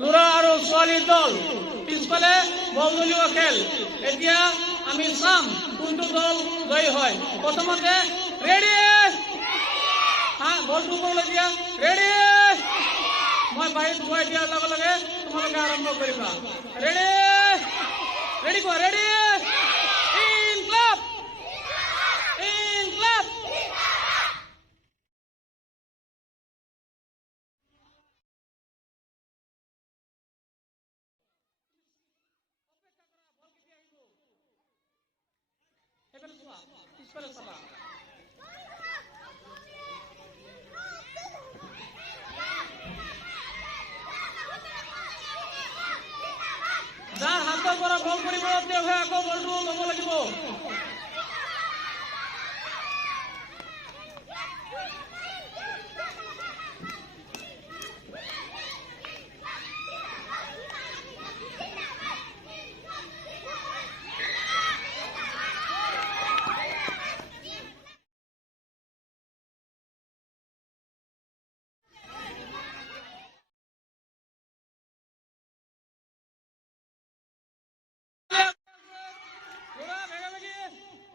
ল'ৰা আৰু ছোৱালীৰ দল পিছফালে বহুদলীয় খেল। এতিয়া আমি চাম কোনটো দল জয়ী হয়। প্ৰথমতে ৰেডি, বলটো ওপৰলৈ দিয়া, ৰেডি। মই বাহিৰত গৈ দিয়াৰ লগে লগে তোমালোকে আৰম্ভ কৰিবা। ৰেডি, ৰেডি কোৱা, ready, in club, in club. পিছফালে চাবা। যাৰ হাতৰ পৰা বল কৰিব তেওঁহে আকৌ বলটো ল'ব লাগিব।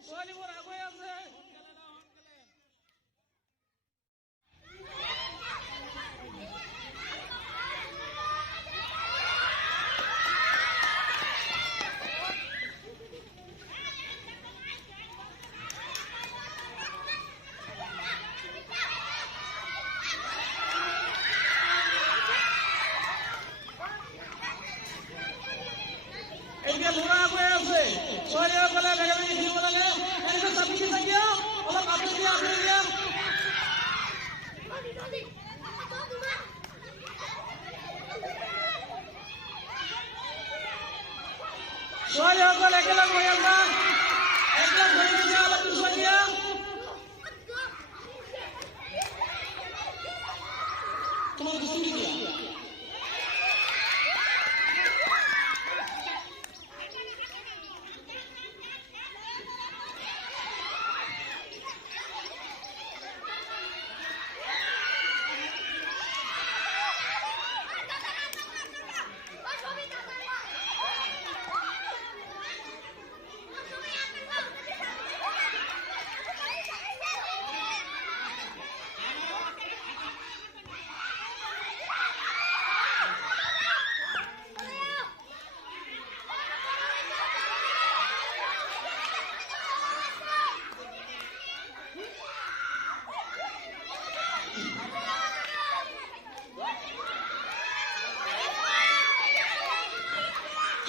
ছোৱালীবোৰ আগুৱাই আছে। এতিয়া ল'ৰা আগুৱাই আছে। ছোৱালীসকলে বেগে বেগে খেলিব লাগে। এনেকে চাপি দি থাকিয়া অলপ আঁতৰি দিয়া, আঁতৰি দিয়া। ছোৱালীসকল একেলগ হৈ আছা, একদম ধৰি দিয়া, অলপ পিছুৱাই দিয়া। তোমাক দৃষ্টি দিয়া।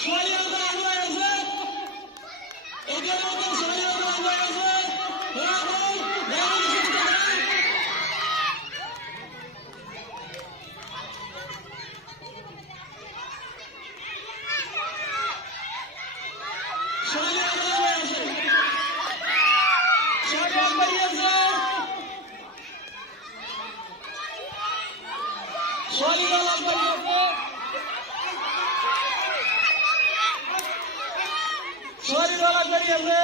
ছোৱালীসকল আগুৱাই আছে। একেলগে ছোৱালীসকল আগুৱাই আছে। ল'ৰাসকল ছোৱালী দল আগবাঢ়ি আছে।